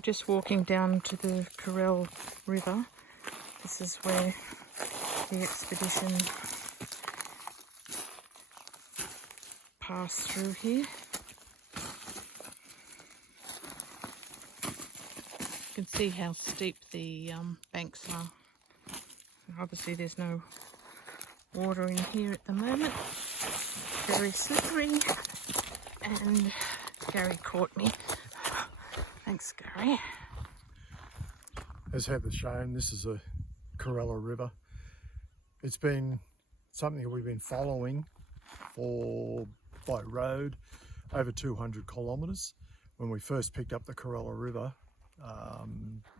we're just walking down to the Carell River. This is where the expedition passed through here. You can see how steep the banks are. Obviously there's no water in here at the moment. Very slippery, and Garry caught me. Thanks, Garry. As Heather's shown, this is a Carella River. It's been something that we've been following by road over 200 kilometres. When we first picked up the Carella River,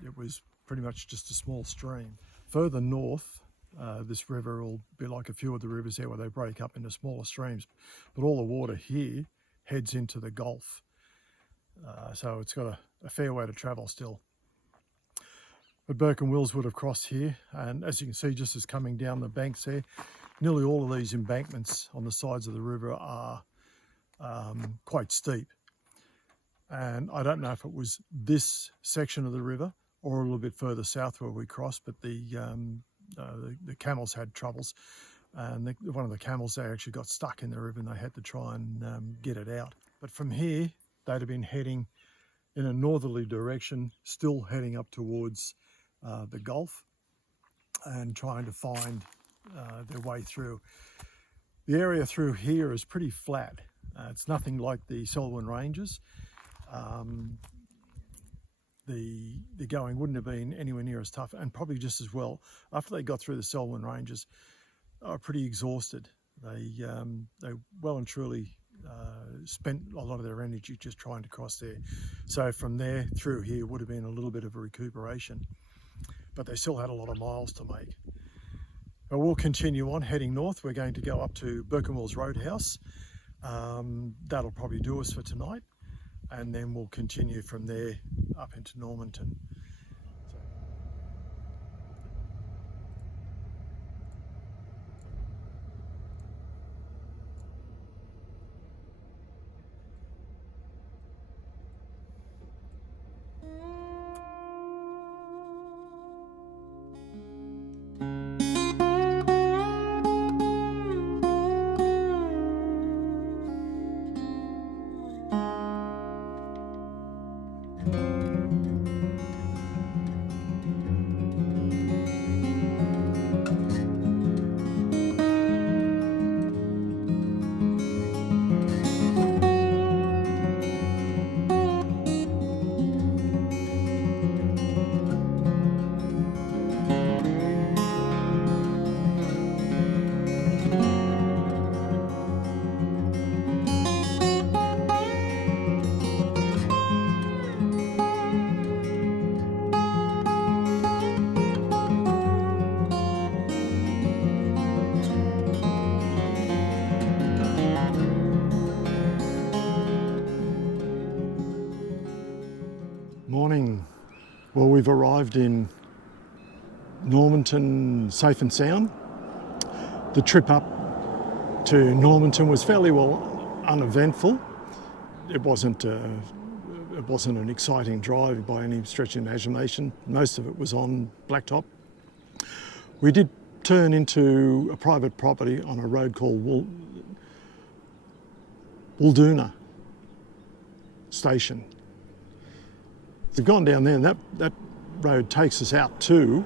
it was pretty much just a small stream. Further north, this river will be like a few of the rivers there where they break up into smaller streams, but all the water here heads into the Gulf. So it's got a fair way to travel still. But Burke and Wills would have crossed here, and as you can see, just as coming down the banks there, nearly all of these embankments on the sides of the river are quite steep. And I don't know if it was this section of the river or a little bit further south where we crossed, but the camels had troubles, and one of the camels, they actually got stuck in the river and they had to try and get it out. But from here, they'd have been heading in a northerly direction, still heading up towards the Gulf and trying to find their way through. The area through here is pretty flat. It's nothing like the Selwyn Ranges. The going wouldn't have been anywhere near as tough, and probably just as well. After they got through the Selwyn Ranges, they were pretty exhausted. They well and truly spent a lot of their energy just trying to cross there. So from there through here would have been a little bit of a recuperation, but they still had a lot of miles to make. But we'll continue on heading north. We're going to go up to Burke and Wills Roadhouse. That'll probably do us for tonight, and then we'll continue from there up into Normanton. Morning. Well, we've arrived in Normanton safe and sound. The trip up to Normanton was fairly well uneventful. It wasn't an exciting drive by any stretch of imagination. Most of it was on blacktop. We did turn into a private property on a road called Wuldoona Station. We've gone down there, and that road takes us out to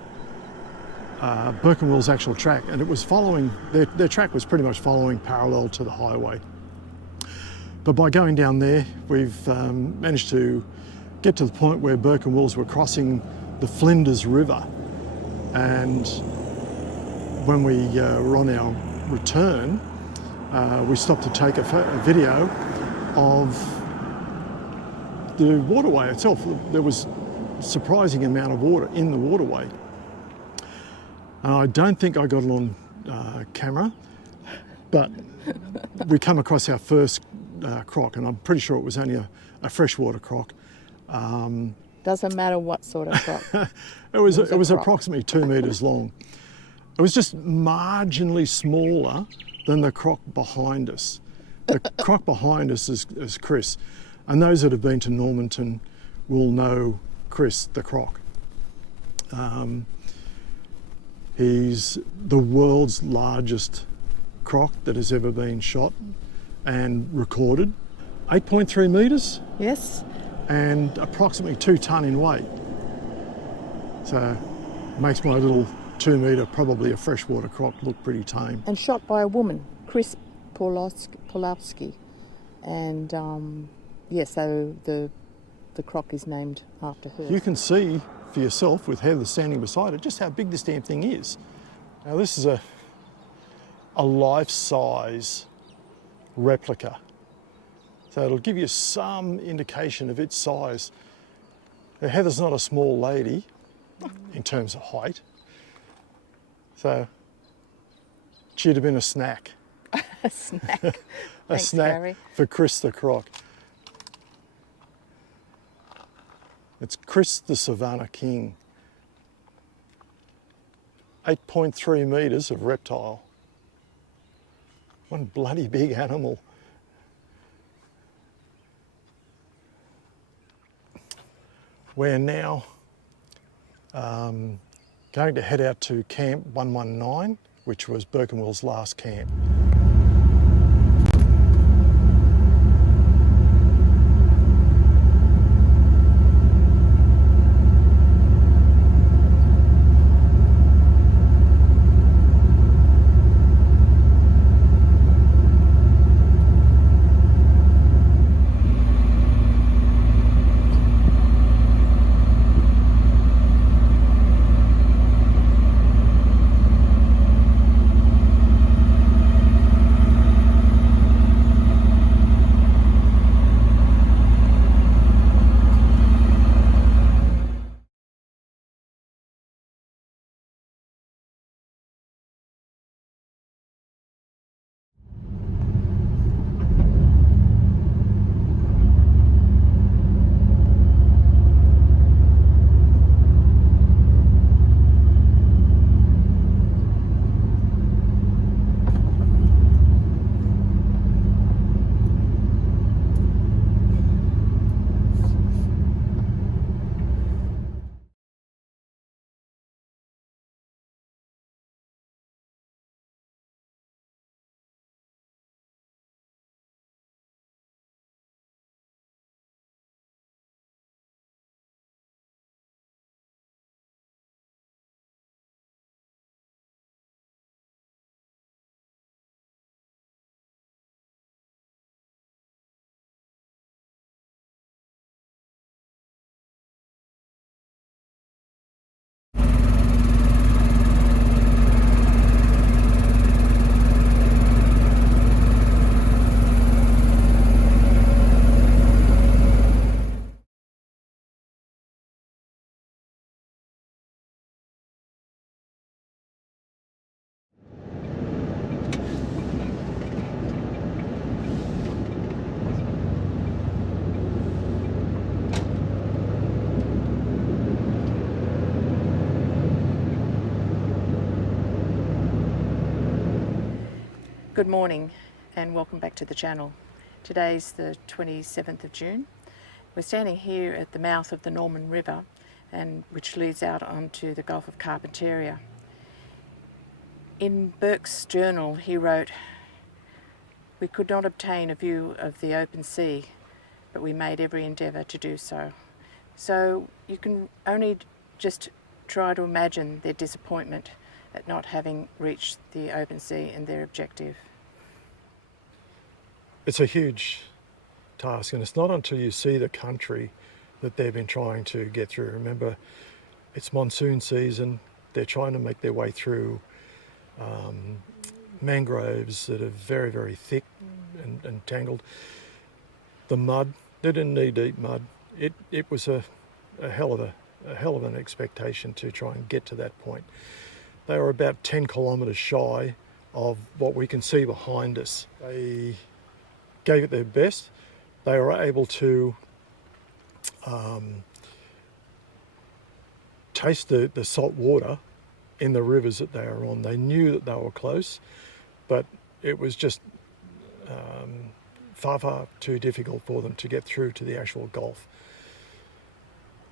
Burke and Wills' actual track, and it was following, their track was pretty much following parallel to the highway. But by going down there, we've managed to get to the point where Burke and Wills were crossing the Flinders River, and when we were on our return, we stopped to take a video of the waterway itself. There was a surprising amount of water in the waterway. I don't think I got it on camera, but we come across our first croc, and I'm pretty sure it was only a freshwater croc. Doesn't matter what sort of croc. it was approximately 2 metres long. It was just marginally smaller than the croc behind us. The croc behind us is Chris. And those that have been to Normanton will know Chris the Croc. He's the world's largest croc that has ever been shot and recorded. 8.3 metres Yes. and approximately 2 tonne in weight. So makes my little 2 metre, probably a freshwater croc, look pretty tame. And shot by a woman, Chris Pulowski. And so the croc is named after her. You can see for yourself with Heather standing beside it just how big this damn thing is. Now this is a life-size replica. So it'll give you some indication of its size. Now, Heather's not a small lady in terms of height. So she'd have been a snack. A snack. A Thanks, snack Garry. for Chris the Croc. It's Chris the Savannah King. 8.3 metres of reptile. One bloody big animal. We're now going to head out to Camp 119, which was Burke and Wills' last camp. Good morning and welcome back to the channel. Today's the 27th of June. We're standing here at the mouth of the Norman River, which leads out onto the Gulf of Carpentaria. In Burke's journal he wrote, "We could not obtain a view of the open sea, but we made every endeavour to do so." So you can only just try to imagine their disappointment at not having reached the open sea and their objective. It's a huge task, and it's not until you see the country that they've been trying to get through. Remember, it's monsoon season. They're trying to make their way through mangroves that are very, very thick and tangled. The mud, they're in knee-deep mud. It was a hell of an expectation to try and get to that point. They were about 10 kilometres shy of what we can see behind us. They gave it their best. They were able to taste the salt water in the rivers that they were on. They knew that they were close, but it was just far too difficult for them to get through to the actual Gulf.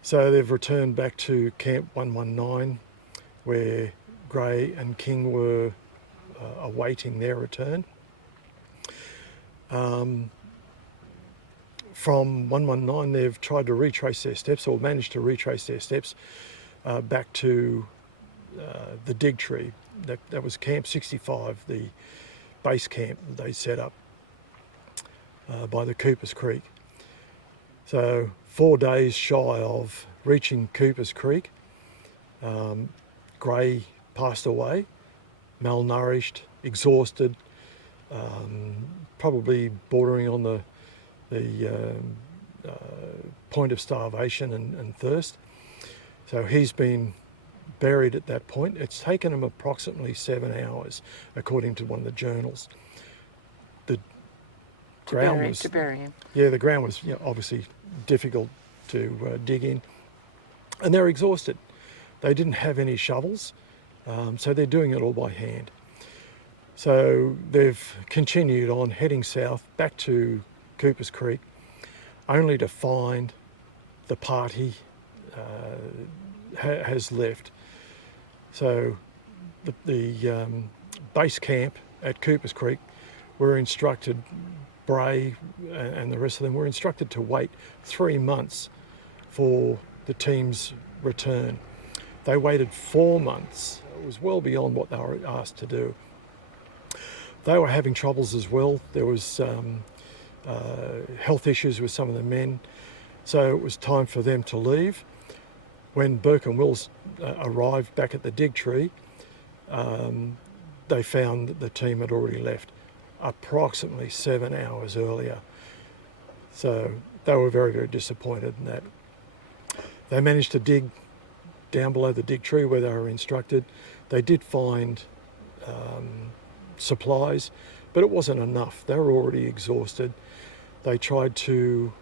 So they've returned back to Camp 119 where Gray and King were awaiting their return. From 119 they've tried to retrace their steps, or managed to retrace their steps back to the dig tree. That was Camp 65, the base camp that they set up by the Coopers Creek. So 4 days shy of reaching Coopers Creek, Gray passed away, malnourished, exhausted, probably bordering on the point of starvation and thirst. So he's been buried at that point. It's taken him approximately 7 hours, according to one of the journals. The ground was to bury him. Yeah, the ground was obviously difficult to dig in, and they're exhausted. They didn't have any shovels, so they're doing it all by hand. So they've continued on heading south back to Coopers Creek, only to find the party has left. So the base camp at Coopers Creek were instructed, Bray and the rest of them were instructed to wait 3 months for the team's return. They waited 4 months. It was well beyond what they were asked to do. They were having troubles as well. There was health issues with some of the men, so it was time for them to leave. When Burke and Wills arrived back at the dig tree, they found that the team had already left approximately 7 hours earlier. So they were very, very disappointed in that. They managed to dig down below the dig tree where they were instructed. They did find supplies, but it wasn't enough. They were already exhausted. They tried to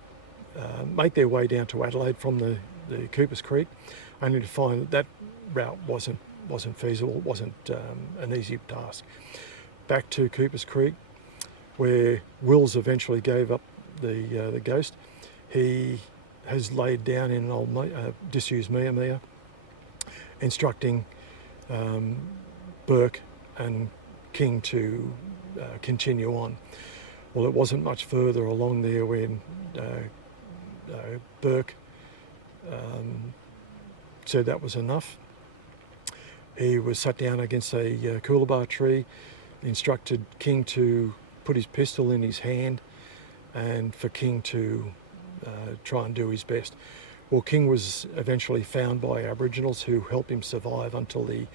make their way down to Adelaide from the Coopers Creek, only to find that route wasn't feasible. It wasn't an easy task. Back to Coopers Creek, where Wills eventually gave up the ghost. He has laid down in an old disused mia, instructing Burke and King to continue on. Well, it wasn't much further along there when Burke said that was enough. He was sat down against a coolabah tree, instructed King to put his pistol in his hand and for King to try and do his best. Well, King was eventually found by Aboriginals who helped him survive until the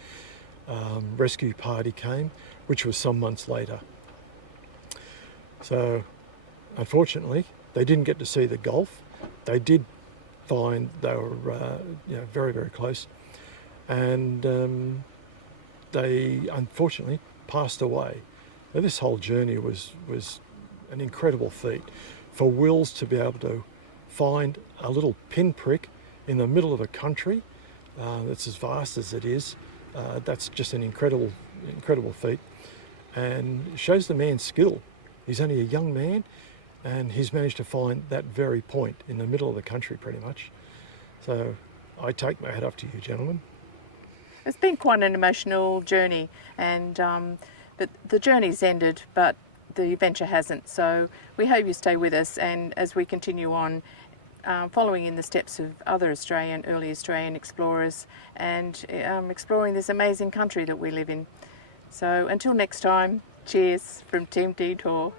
rescue party came, which was some months later. So, unfortunately, they didn't get to see the Gulf. They did find they were very, very close, and they unfortunately passed away. Now, this whole journey was an incredible feat. For Wills to be able to find a little pinprick in the middle of a country that's as vast as it is, that's just an incredible feat, and shows the man's skill. He's only a young man, and he's managed to find that very point in the middle of the country pretty much. So I take my hat off to you, gentlemen. It's been quite an emotional journey, and but the journey's ended, but the adventure hasn't. So we hope you stay with us, and as we continue on, following in the steps of other early Australian explorers, and exploring this amazing country that we live in. So until next time, cheers from Team Detour.